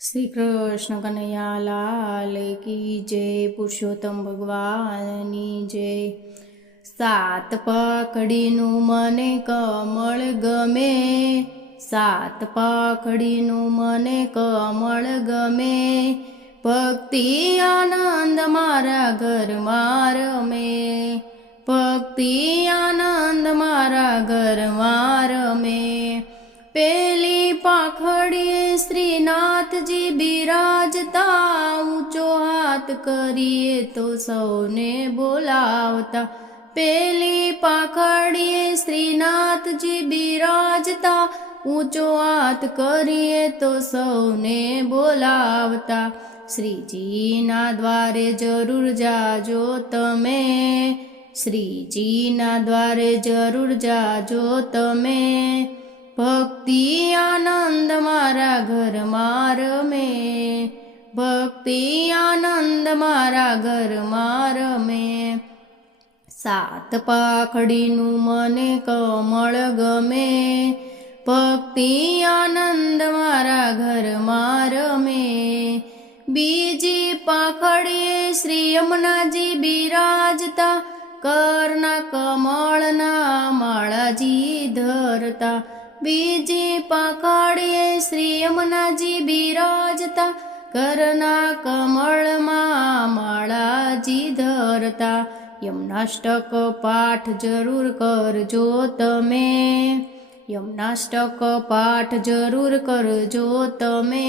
શ્રી કૃષ્ણ કનૈયા લાલ કી જય, પુરુષોત્તમ ભગવાનની જય। સાત પાખડીનું મને કમળ ગમે, સાત પાખડીનું મને કમળ ગમે, ભક્તિ આનંદ મારા ઘરમાં રમે, ભક્તિ આનંદ મારા ઘરમાં રમે। પેલી પાખડીએ શ્રીનાથજી બિરાજતા, ઊંચો હાથ કરીએ તો સૌને બોલાવતા। પેલી પાખડીએ શ્રીનાથજી બિરાજતા, ઊંચો હાથ કરીએ તો સૌને બોલાવતા। શ્રીજીના દ્વારે જરૂર જાજો તમે, શ્રીજીના દ્વારે જરૂર જાજો તમે, ભક્તિ આનંદ મારા ઘરમાં રમે, ભક્તિ આનંદ મારા ઘરમાં રમે। સાત પાખડીનું મને કમળ ગમે, ભક્તિ આનંદ મારા ઘરમાં રમે। બીજી પાખડીએ શ્રી યમુનાજી બિરાજતા, કરના કમળના માળાજી ધરતા। બીજી પાખડીએ શ્રી યમુનાજી બિરાજતા, કરના કમળમાં માળાજી ધરતા। યમનાષ્ટક પાઠ જરૂર કરજો તમે, યમનાષ્ટક પાઠ જરૂર કરજો તમે,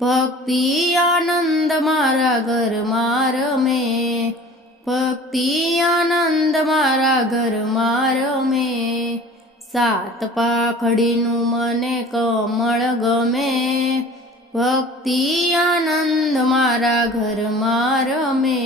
ભક્તિ આનંદ મારા ઘરમાં રમે, ભક્તિ આનંદ મારા ઘરમાં રમે। સાત પાખડીનું મને કમળ ગમે, ભક્તિ આનંદ મારા ઘરમાં રમે।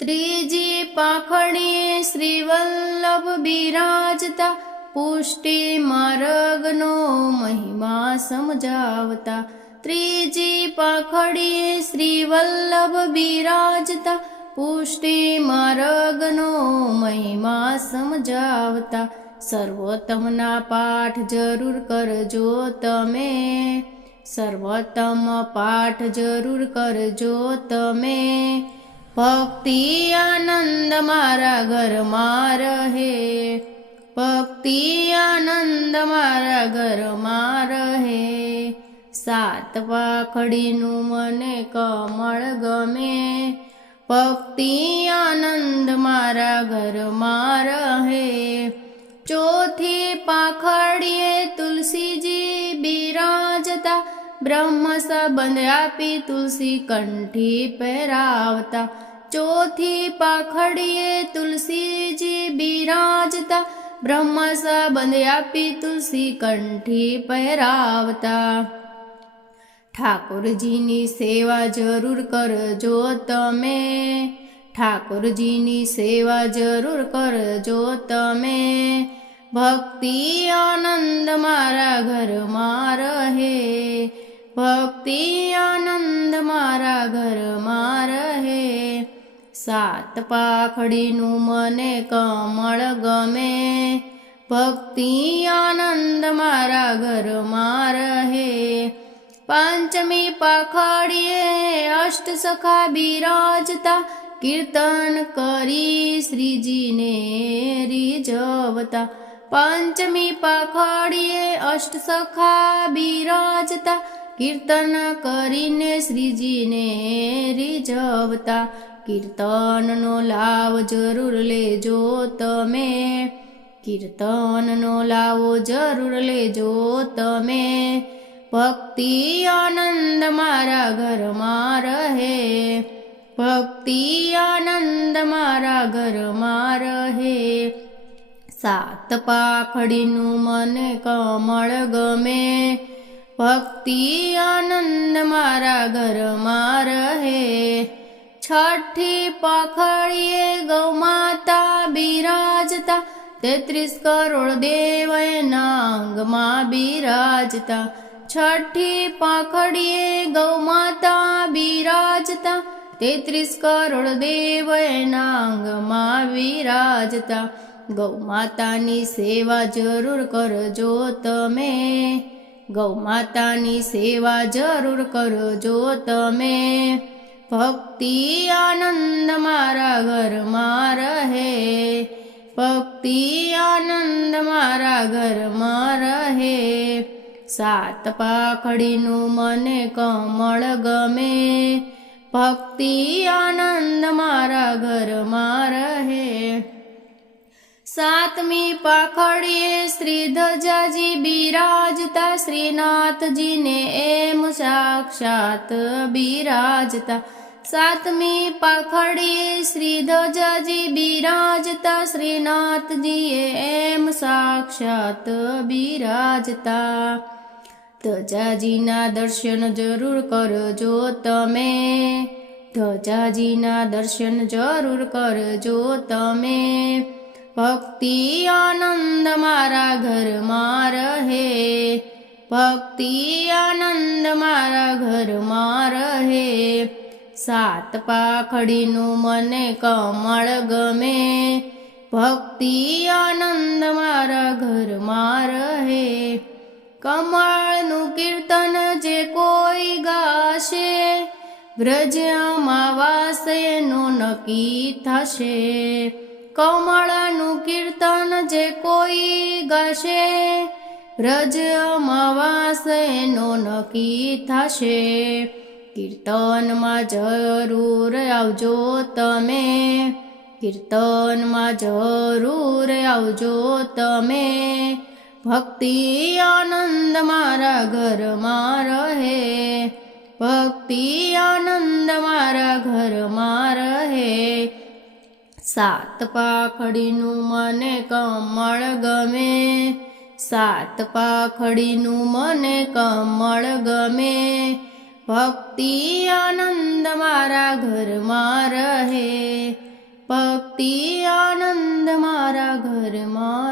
ત્રીજી પાખડીએ શ્રી વલ્લભ બિરાજતા, પુષ્ટિ માર્ગનો મહિમા સમજાવતા। ત્રીજી પાખડીએ શ્રી વલ્લભ બિરાજતા, પુષ્ટિ માર્ગનો મહિમા સમજાવતા। સર્વોત્તમના પાઠ જરૂર કરજો તમે, સર્વોત્તમ પાઠ જરૂર કરજો તમે, ભક્તિ આનંદ મારા ઘરમાં રહે, ભક્તિ આનંદ મારા ઘરમાં રહે। સાત પાખડીનું મને કમળ ગમે, ભક્તિ આનંદ મારા ઘરમાં રહે। ચોથી પાખડીએ તુલસીજી બિરાજતા, બ્રહ્મ સંબંધ આપી તુલસી કંઠી પહેરાવતા। ચોથી પાખડીએ તુલસીજી બિરાજતા, બ્રહ્મ સંબંધ આપી તુલસી કંઠી પહેરાવતા। ઠાકોરજીની સેવા જરૂર કરજો તમે, ઠાકોરજીની સેવા જરૂર કરજો તમે, ભક્તિ આનંદ મારા ઘરમાં રહે, ભક્તિ આનંદ મારા ઘરમાં રહે। સાત પાખડીનું મને કમળ ગમે, ભક્તિ આનંદ મારા ઘરમાં રહે। પાંચમી પાખડીએ અષ્ટસખા બિરાજતા, કીર્તન કરી શ્રીજીને રીઝવતા। પાંચમી પાખડીએ અષ્ટસખા બિરાજતા, કીર્તન કરીને શ્રીજીને રીઝવતા। કીર્તનનો લાભ જરૂર લેજો તમે, કીર્તનનો લાવો જરૂર લેજો તમે, ભક્તિ આનંદ મારા ઘરમાં રહે, ભક્તિ આનંદ મારા ઘરમાં રહે। સાત પાખડીનું મને કમળ ગમે, ભક્તિ આનંદ મારા ઘરમાં રહે। છઠ્ઠી પાખડીએ ગૌમાતા બિરાજતા, 33 કરોડ દેવ એના અંગમાં બિરાજતા। છઠ્ઠી પાખડીએ ગૌમાતા બિરાજતા, 33 કરોડ દેવ એના અંગમાં બિરાજતા। ગૌમાતાની સેવા જરૂર કરજો તમે, ગૌ માતાની સેવા જરૂર કરજો તમે, ભક્તિ આનંદ મારા ઘરમાં રહે, ભક્તિ આનંદ મારા ઘરમાં રહે. સાત પાખડીનું મને કમળ ગમે, ભક્તિ આનંદ મારા ઘરમાં રહે. સાતમી પાખડીએ શ્રી ધજાજી બિરાજતા, શ્રીનાથજીને એમ સાક્ષાત બિરાજતા. સાતમી પાખડીએ શ્રી ધજાજી બિરાજતા, શ્રીનાથજીએ એમ સાક્ષાત બિરાજતા. ધજાજીના દર્શન જરૂર કરજો તમે, ધજાજીના દર્શન જરૂર કરજો તમે, ભક્તિ આનંદ મારા ઘરમાં રહે, ભક્તિ આનંદ મારા ઘરમાં રહે. સાત પાખડીનું મને કમળ ગમે, ભક્તિ આનંદ મારા ઘરમાં રહે. કમળનું કીર્તન જે કોઈ ગાશે, વ્રજમાં વાસેનું નક્કી થશે. કમળનું કીર્તન જે કોઈ ગાશે, વ્રજમાં વાસેનું નક્કી થશે. કીર્તનમાં જરૂર આવજો તમે, કીર્તનમાં જરૂર આવજો તમે, ભક્તિ આનંદ મારા ઘરમાં રહે, ભક્તિ આનંદ મારા ઘરમાં રહે. સાત પાખડીનું મને કમળ ગમે, સાત પાખડીનું મને કમળ ગમે, ભક્તિ આનંદ મારા ઘરમાં રહે, ભક્તિ આનંદ મારા ઘરમાં